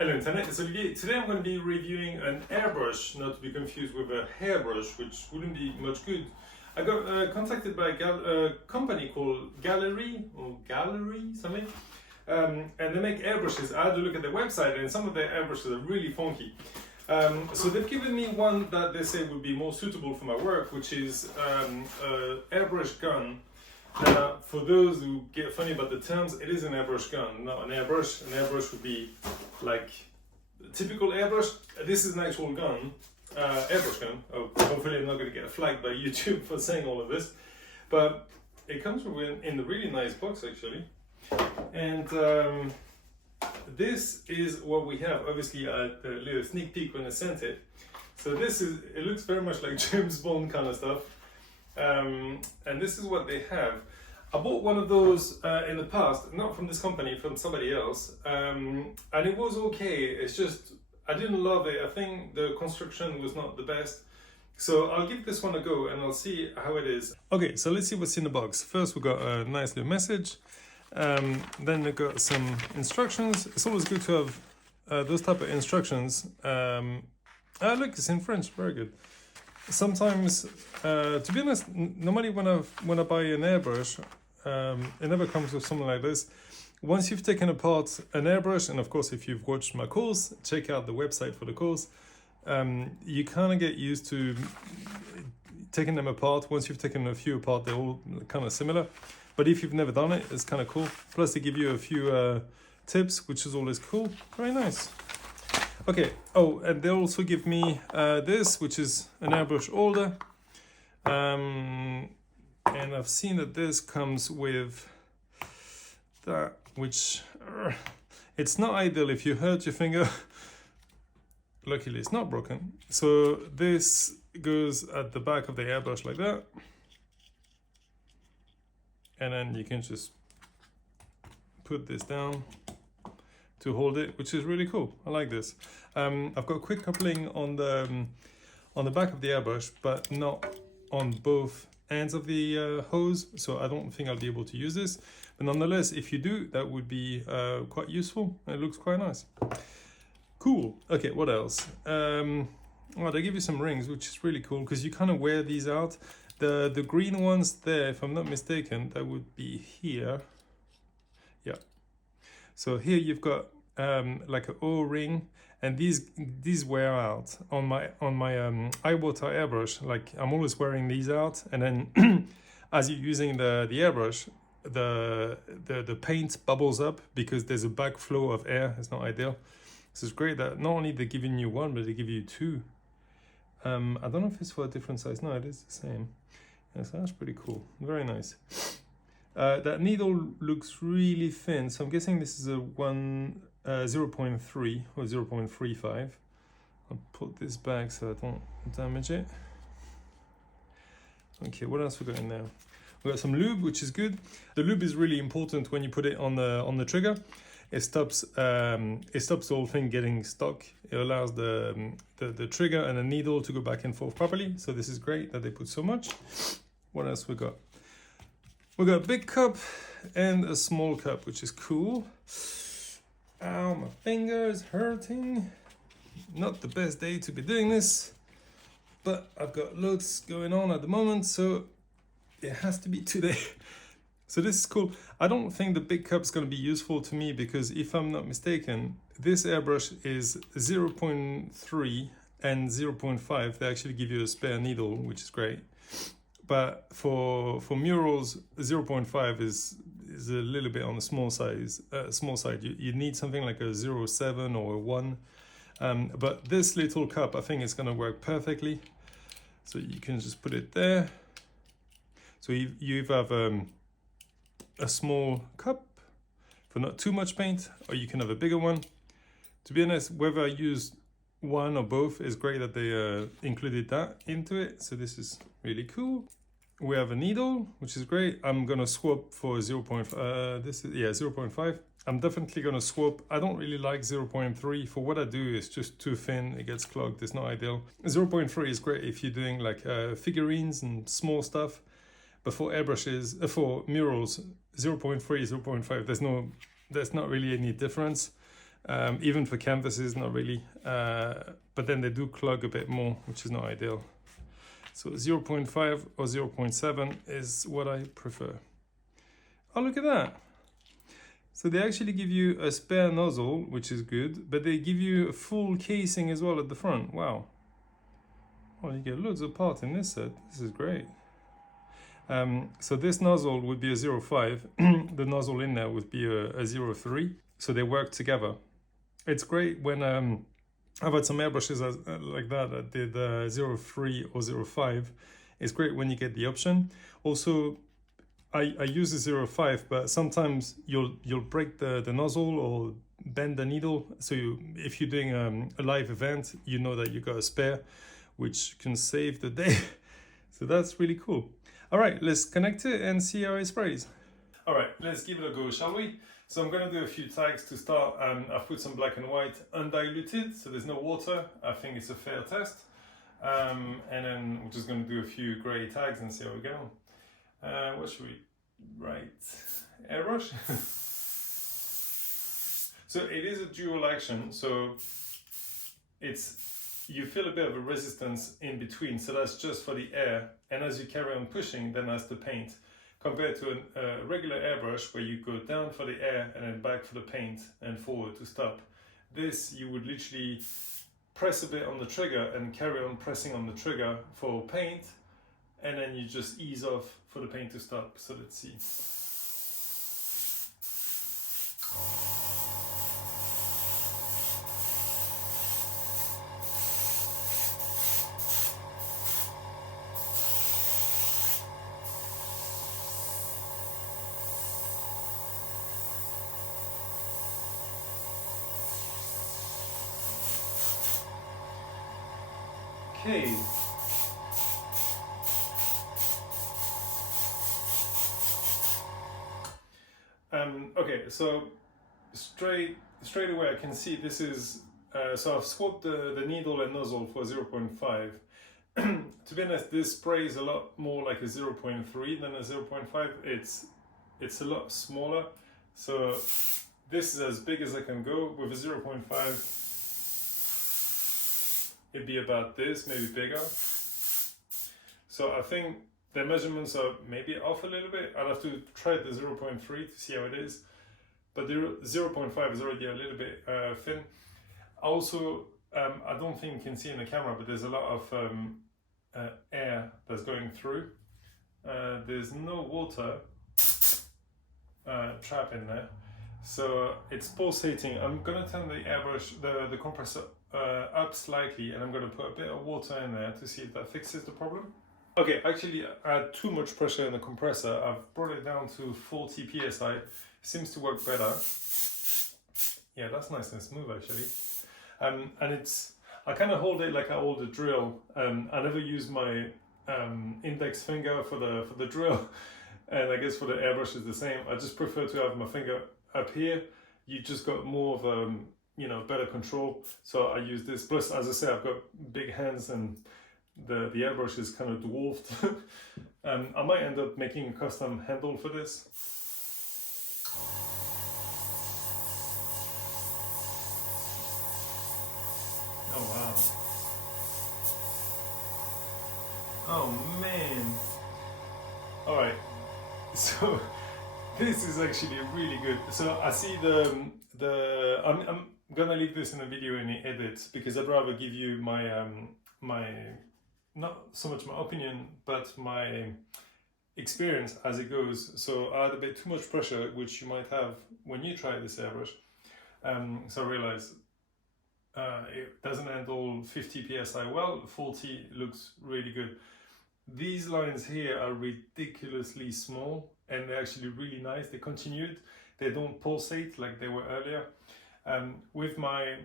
Hello Internet, it's Olivier. Today I'm going to be reviewing an airbrush, not to be confused with a hairbrush, which wouldn't be much good. I got contacted by a company called Gaahleri, or Gaahleri, something, and they make airbrushes. I had to look at their website, and some of their airbrushes are really funky. So they've given me one that they say would be more suitable for my work, which is an airbrush gun. Now, for those who get funny about the terms, it is an airbrush gun, not an airbrush. An airbrush would be like a typical airbrush. This is an actual gun, airbrush gun. Oh, hopefully I'm not going to get flagged by YouTube for saying all of this. But it comes in a really nice box, actually. And this is what we have. Obviously, a little sneak peek when I sent it. So it looks very much like James Bond kind of stuff. And this is what they have. I bought one of those in the past, not from this company, from somebody else, and it was okay. It's just, I didn't love it. I think the construction was not the best. So I'll give this one a go and I'll see how it is. Okay, so let's see what's in the box. First we got a nice little message. Then we got some instructions. It's always good to have those type of instructions. Look, it's in French, very good. Sometimes, to be honest, normally when I buy an airbrush, it never comes with something like this. Once you've taken apart an airbrush, and of course if you've watched my course, check out the website for the course, you kind of get used to taking them apart. Once you've taken a few apart, they're all kind of similar. But if you've never done it, it's kind of cool. Plus they give you a few tips, which is always cool. Very nice. Okay, oh, and they also give me this, which is an airbrush holder. And I've seen that this comes with that, which it's not ideal if you hurt your finger. Luckily, it's not broken. So this goes at the back of the airbrush like that. And then you can just put this down to hold it, which is really cool. I like this. I've got quick coupling on the back of the airbrush, but not on both ends of the hose, so I don't think I'll be able to use this. But nonetheless, if you do, that would be quite useful. It looks quite nice. Cool. Okay, what else? Well, they give you some rings, which is really cool because you kind of wear these out. The green ones there, if I'm not mistaken, that would be here. Yeah. So here you've got like an O-ring, and these wear out on my eye water airbrush. Like I'm always wearing these out, and then as you're using the airbrush, the paint bubbles up because there's a backflow of air. It's not ideal. So it's great that not only they're giving you one, but they give you two. I don't know if it's for a different size. No, it is the same. Yeah, so that's pretty cool. Very nice. That needle looks really thin, so I'm guessing this is a 0.3 or 0.35. I'll put this back so I don't damage it. Okay, what else we got in there? We got some lube, which is good. The lube is really important when you put it on the trigger. It stops the whole thing getting stuck. It allows the trigger and the needle to go back and forth properly. So this is great that they put so much. What else we got? We got a big cup and a small cup, which is cool. Ow, my finger is hurting. Not the best day to be doing this, but I've got loads going on at the moment, so it has to be today. So this is cool. I don't think the big cup's going to be useful to me because if I'm not mistaken, this airbrush is 0.3 and 0.5. They actually give you a spare needle, which is great. But for murals, 0.5 is a little bit on the small side. You need something like a 0.7 or a 1. But this little cup, I think it's going to work perfectly. So you can just put it there. So you have a small cup for not too much paint, or you can have a bigger one. To be honest, whether I use one or both, is great that they included that into it. So this is really cool. We have a needle, which is great. I'm gonna swap for 0.5. This is 0.5. I'm definitely gonna swap. I don't really like 0.3. For what I do, it's just too thin. It gets clogged. It's not ideal. 0.3 is great if you're doing like figurines and small stuff. But for airbrushes, for murals, 0.3, 0.5, there's not really any difference. Even for canvases, not really. But then they do clog a bit more, which is not ideal. So 0.5 or 0.7 is what I prefer. Oh, look at that. So they actually give you a spare nozzle, which is good, but they give you a full casing as well at the front. Wow. Well, you get loads of parts in this set. This is great. So this nozzle would be a 0.5. The nozzle in there would be a 0.3. So they work together. It's great when I've had some airbrushes like that did 0.3 or 0.5. It's great when you get the option. Also, I use the 0.5, but sometimes you'll break the nozzle or bend the needle. So if you're doing a live event, you know that you got a spare, which can save the day. So that's really cool. All right, let's connect it and see how it sprays. All right, let's give it a go, shall we? So I'm going to do a few tags to start. I've put some black and white undiluted, so there's no water. I think it's a fair test. And then we're just going to do a few grey tags and see how we get on. What should we write? Airbrush? So it is a dual action, so you feel a bit of a resistance in between, so that's just for the air, and as you carry on pushing, then that's the paint. Compared to a regular airbrush where you go down for the air and then back for the paint and forward to stop. This, you would literally press a bit on the trigger and carry on pressing on the trigger for paint, and then you just ease off for the paint to stop. So let's see. Okay. Okay, so straight away I can see this is, so I've swapped the needle and nozzle for 0.5. To be honest, this sprays a lot more like a 0.3 than a 0.5. It's a lot smaller, so this is as big as I can go. With a 0.5, it'd be about this, maybe bigger. So I think the measurements are maybe off a little bit. I'll have to try the 0.3 to see how it is. But the 0.5 is already a little bit thin. Also, I don't think you can see in the camera, but there's a lot of air that's going through. There's no water trap in there. So it's pulsating. I'm gonna turn the airbrush, the compressor up slightly, and I'm gonna put a bit of water in there to see if that fixes the problem. Okay, actually I had too much pressure in the compressor. I've brought it down to 40 psi. Seems to work better. Yeah, that's nice and smooth actually. And I kind of hold it like I hold a drill. I never use my index finger for the drill, and I guess for the airbrush is the same. I just prefer to have my finger up here. You just got more of a better control. So I use this. Plus, as I say, I've got big hands and the airbrush is kind of dwarfed. I might end up making a custom handle for this. Oh wow. Oh man. Alright, so this is actually really good. So I see I'm gonna leave this in the video in the edit because I'd rather give you my not so much my opinion, but my experience as it goes. So I had a bit too much pressure, which you might have when you try this airbrush. So I realized it doesn't handle 50 psi well. 40 looks really good. These lines here are ridiculously small and they're actually really nice. They continued. They don't pulsate like they were earlier. With my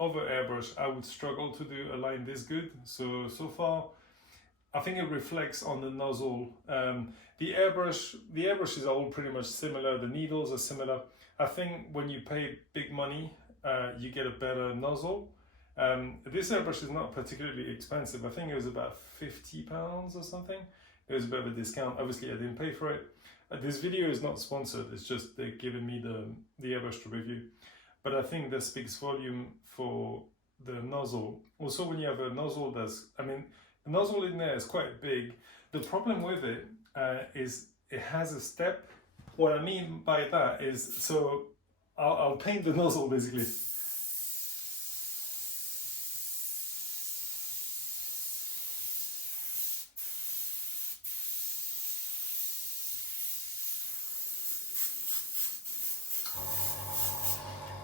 other airbrush, I would struggle to do a line this good. So far, I think it reflects on the nozzle. The airbrush is all pretty much similar. The needles are similar. I think when you pay big money, you get a better nozzle. This airbrush is not particularly expensive. I think it was about £50 or something. It was a bit of a discount. Obviously, I didn't pay for it. This video is not sponsored. It's just they're giving me the airbrush to review. but I think that speaks volume for the nozzle. Also, when you have a nozzle that's, I mean, the nozzle in there is quite big. The problem with it is it has a step. What I mean by that is, so I'll paint the nozzle basically.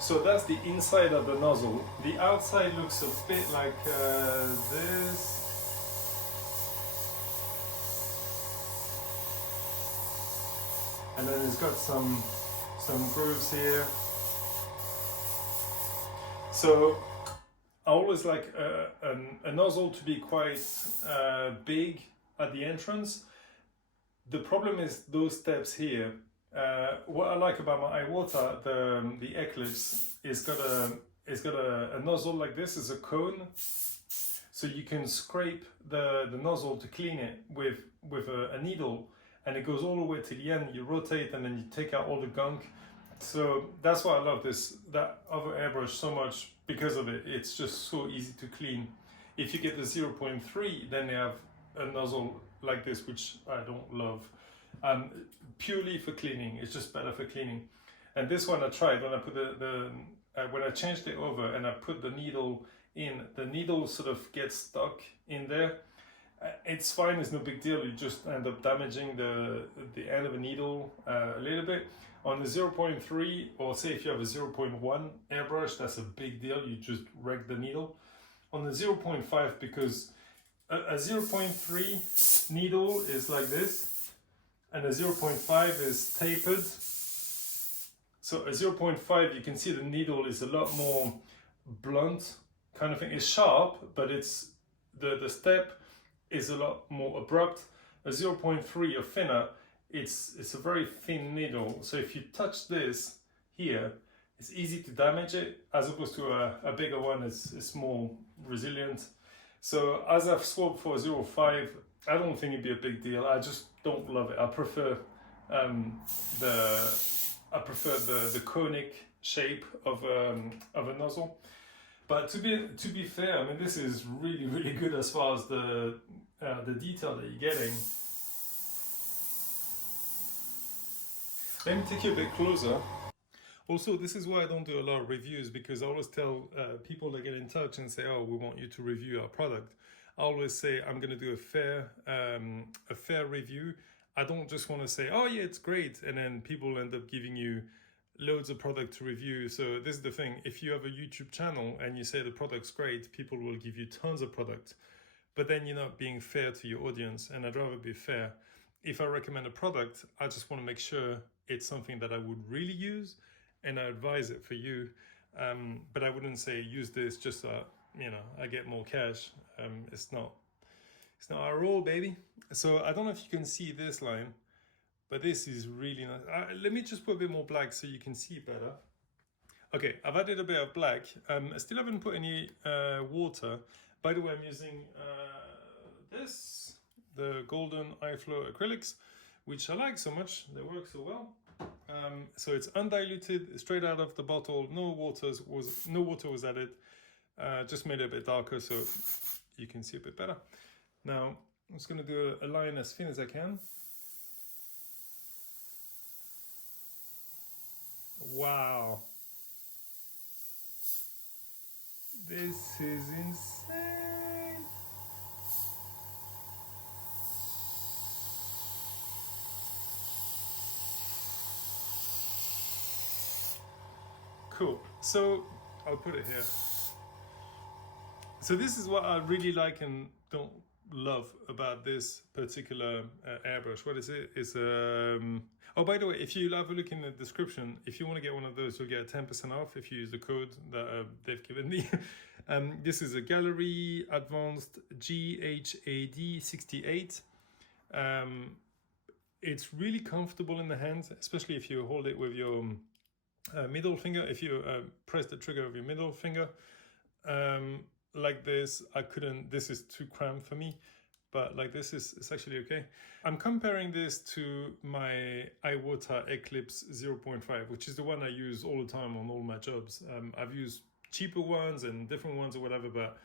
So that's the inside of the nozzle. The outside looks a bit like this. And then it's got some grooves here. So I always like a nozzle to be quite big at the entrance. The problem is those steps here. What I like about my eye water, the Eclipse, is got a nozzle like this, is a cone, so you can scrape the nozzle to clean it with a needle, and it goes all the way to the end. You rotate and then you take out all the gunk. So that's why I love that other airbrush so much, because of it. It's just so easy to clean. If you get the 0.3, then they have a nozzle like this, which I don't love. Purely for cleaning, it's just better for cleaning. And this one I tried when I put when I changed it over and I put the needle in, the needle sort of gets stuck in there. It's fine, it's no big deal. You just end up damaging the end of a needle a little bit. On the 0.3, or say if you have a 0.1 airbrush, that's a big deal. You just wreck the needle. On the 0.5, because a 0.3 needle is like this, and a 0.5 is tapered. So a 0.5, you can see the needle is a lot more blunt kind of thing. It's sharp, but it's the step is a lot more abrupt. A 0.3 or thinner, it's a very thin needle. So if you touch this here, it's easy to damage it, as opposed to a bigger one. It's more resilient. So as I've swapped for a 0.5, I don't think it'd be a big deal. I just don't love it. I prefer the conic shape of a nozzle. But to be fair, I mean, this is really good as far as the detail that you're getting. Let me take you a bit closer. Also, this is why I don't do a lot of reviews, because I always tell people that get in touch and say, "Oh, we want you to review our product." I always say I'm going to do a fair review. I don't just want to say, "Oh yeah, it's great," and then people end up giving you loads of product to review. So this is the thing: if you have a YouTube channel and you say the product's great, people will give you tons of product, but then you're not being fair to your audience. And I'd rather be fair. If I recommend a product, I just want to make sure it's something that I would really use, and I advise it for you. But I wouldn't say use this just so I get more cash. It's not our role, baby. So I don't know if you can see this line, but this is really nice. Let me just put a bit more black so you can see better. Okay, I've added a bit of black. I still haven't put any water. By the way, I'm using the golden iFlow acrylics, which I like so much. They work so well. So it's undiluted, straight out of the bottle. No water was added. Just made it a bit darker so you can see a bit better. Now I'm just going to do a line as thin as I can. Wow, this is insane. Cool. So I'll put it here. So this is what I really like and don't love about this particular airbrush. What is it? It's oh, by the way, if you have a look in the description, if you want to get one of those, you'll get 10% off if you use the code that they've given me. This is a Gaahleri Advanced GHAD 68. It's really comfortable in the hand, especially if you hold it with your middle finger. If you press the trigger with your middle finger like this, I couldn't. This is too cramped for me. but like this is it's actually okay. I'm comparing this to my iWater Eclipse 0.5, which is the one I use all the time on all my jobs. I've used cheaper ones and different ones or whatever, but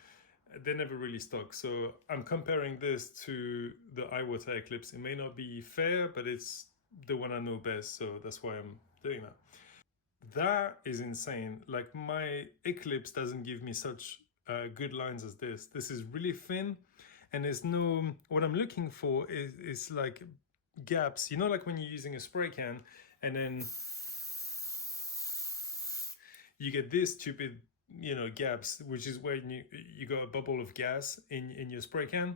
they never really stuck. So I'm comparing this to the iWater Eclipse. It may not be fair, but it's the one I know best, so that's why I'm doing that. That is insane. Like my Eclipse doesn't give me such good lines as this. This is really thin, and there's no, what I'm looking for is like gaps, you know, like when you're using a spray can and then you get this stupid, you know, gaps, which is when you got a bubble of gas in your spray can.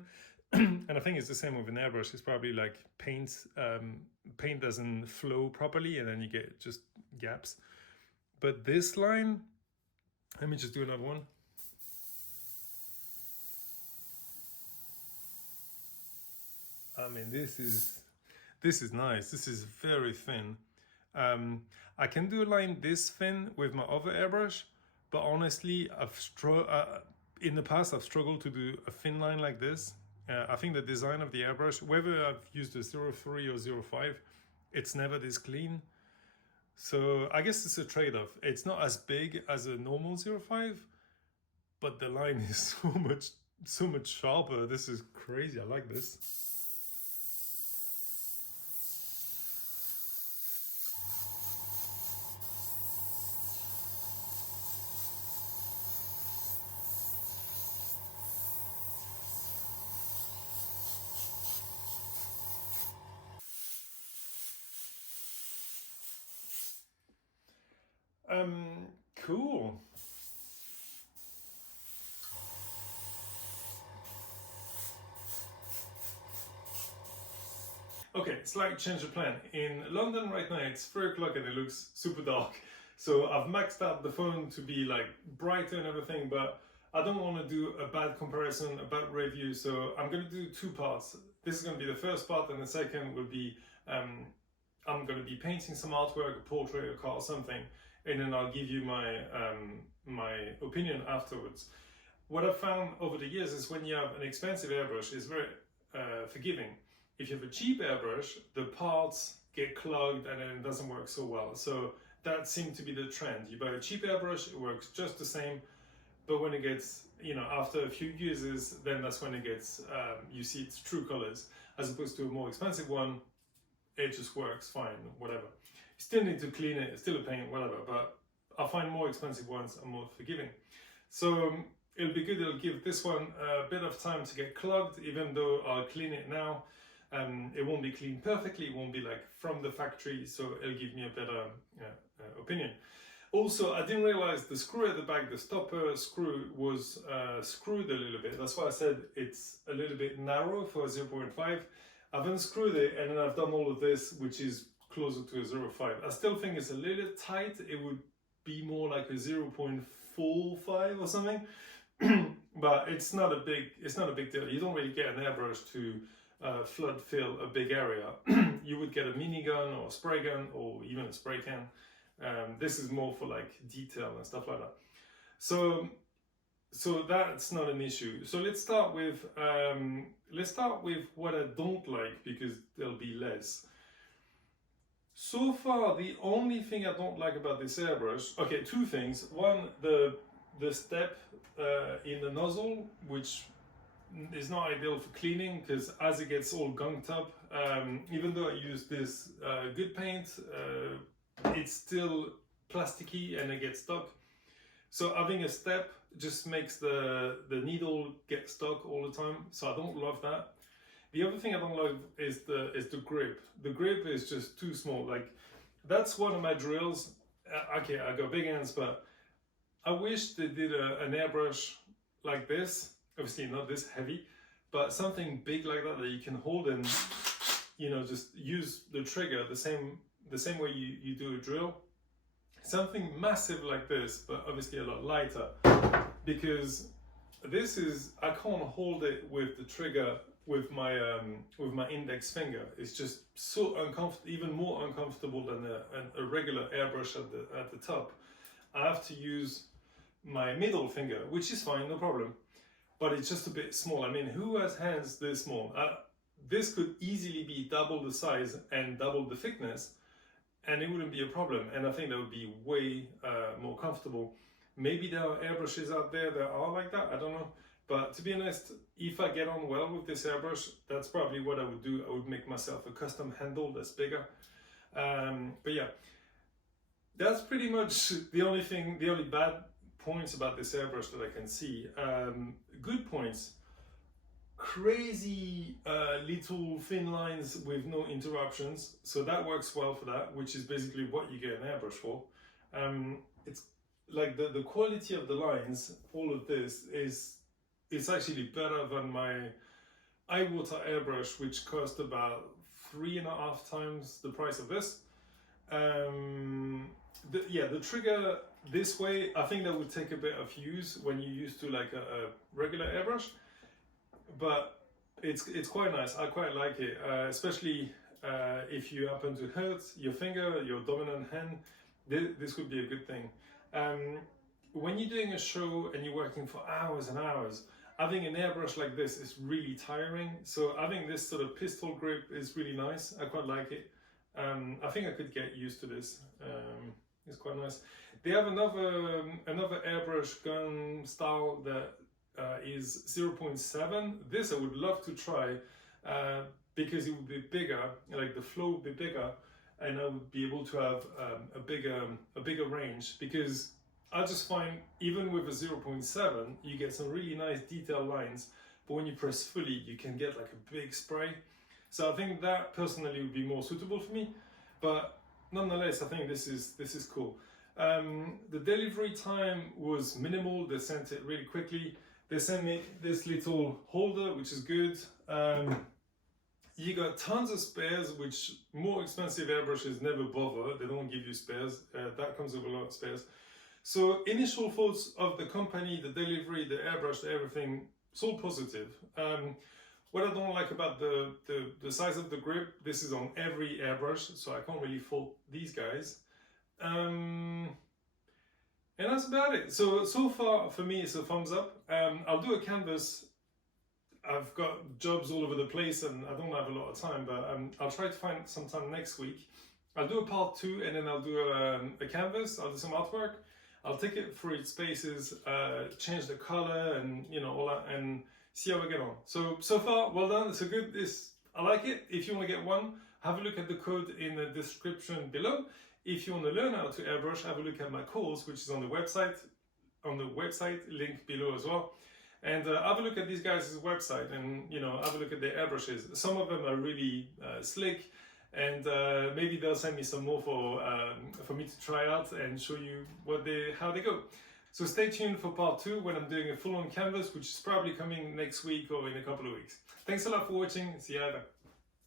And I think it's the same with an airbrush. It's probably like paint doesn't flow properly and then you get just gaps. But this line, let me just do another one. I mean, this is nice. This is very thin. I can do a line this thin with my other airbrush, but honestly, in the past I've struggled to do a thin line like this. I think the design of the airbrush, whether I've used a 0.3 or 0.5, it's never this clean. So I guess it's a trade-off. It's not as big as a normal 0.5, but the line is so much sharper. This is crazy. I like this. Cool. Okay, slight change of plan. In London right now, it's 3 o'clock and it looks super dark. So I've maxed out the phone to be like brighter and everything, but I don't want to do a bad comparison, a bad review. So I'm going to do 2 parts. This is going to be the first part, and the second will be I'm going to be painting some artwork, a portrait, a car, something, and then I'll give you my opinion afterwards. What I've found over the years is when you have an expensive airbrush, it's very forgiving. If you have a cheap airbrush, the parts get clogged and then it doesn't work so well. So that seemed to be the trend. You buy a cheap airbrush, it works just the same, but when it gets, you know, after a few uses, then that's when it gets, you see its true colors, as opposed to a more expensive one. It just works fine, whatever. You still need to clean it, it's still a pain, whatever, but I find more expensive ones are more forgiving. So it'll be good, it'll give this one a bit of time to get clogged, even though I'll clean it now. It won't be cleaned perfectly, it won't be like from the factory, so it'll give me a better opinion. Also, I didn't realize the screw at the back, the stopper screw, was screwed a little bit. That's why I said it's a little bit narrow for a 0.5. I've unscrewed it and then I've done all of this, which is closer to a 0.5. I still think it's a little tight. It would be more like a 0.45 or something, but it's not a big deal. You don't really get an airbrush to flood fill a big area. You would get a minigun or a spray gun or even a spray can. This is more for like detail and stuff like that. So that's not an issue. So let's start with what I don't like, because there'll be less. So far, the only thing I don't like about this airbrush, okay, 2 things. One, the step in the nozzle, which is not ideal for cleaning, because as it gets all gunked up, even though I use this good paint, it's still plasticky and it gets stuck. So having a step just makes the needle get stuck all the time. So I don't love that. The other thing I don't love is the grip. The grip is just too small. Like, that's one of my drills. Okay, I got big hands, but I wish they did an airbrush like this. Obviously not this heavy, but something big like that that you can hold and, you know, just use the trigger the same way you do a drill. Something massive like this, but obviously a lot lighter, because this is, I can't hold it with the trigger with my index finger. It's just so uncomfortable, even more uncomfortable than a regular airbrush at the top. I have to use my middle finger, which is fine, no problem. but it's just a bit small. I mean, who has hands this small? This could easily be double the size and double the thickness, and it wouldn't be a problem. And I think that would be way more comfortable. Maybe there are airbrushes out there that are like that, I don't know. But to be honest, if I get on well with this airbrush, that's probably what I would do. I would make myself a custom handle that's bigger. But yeah, that's pretty much the only bad points about this airbrush that I can see. Good points: crazy little thin lines with no interruptions, so that works well for that, which is basically what you get an airbrush for. It's like the quality of the lines, all of this it's actually better than my iWater airbrush, which cost about 3.5 times the price of this. The trigger this way, I think that would take a bit of use when you're used to like a regular airbrush, but it's quite nice. I quite like it, especially if you happen to hurt your finger, your dominant hand. This could be a good thing. When you're doing a show and you're working for hours and hours, I think an airbrush like this is really tiring. So I think this sort of pistol grip is really nice. I quite like it. I think I could get used to this. It's quite nice. They have another airbrush gun style that is 0.7. This I would love to try because it would be bigger, like the flow would be bigger, and I would be able to have a bigger range, because I just find even with a 0.7 you get some really nice detailed lines, but when you press fully you can get like a big spray. So I think that personally would be more suitable for me, but nonetheless I think this is cool. The delivery time was minimal. They sent it really quickly. They sent me this little holder, which is good. You got tons of spares, which more expensive airbrushes never bother. They don't give you spares. That comes with a lot of spares. So initial thoughts of the company, the delivery, the airbrush, everything, it's all positive. What I don't like about the size of the grip, this is on every airbrush, so I can't really fault these guys. And that's about it. So far for me it's a thumbs up. I'll do a canvas. I've got jobs all over the place and I don't have a lot of time, but I'll try to find some time next week. I'll do a part 2 and then I'll do a canvas. I'll do some artwork. I'll take it through its spaces, change the color and all that, and see how we get on. So far, well done. It's good. I like it. If you want to get one, have a look at the code in the description below. If you want to learn how to airbrush, have a look at my course, which is on the website. Link below as well. And have a look at these guys' website, and have a look at their airbrushes. Some of them are really slick, and maybe they'll send me some more for me to try out and show you how they go. So stay tuned for part 2 when I'm doing a full-on canvas, which is probably coming next week or in a couple of weeks. Thanks a lot for watching. See you later.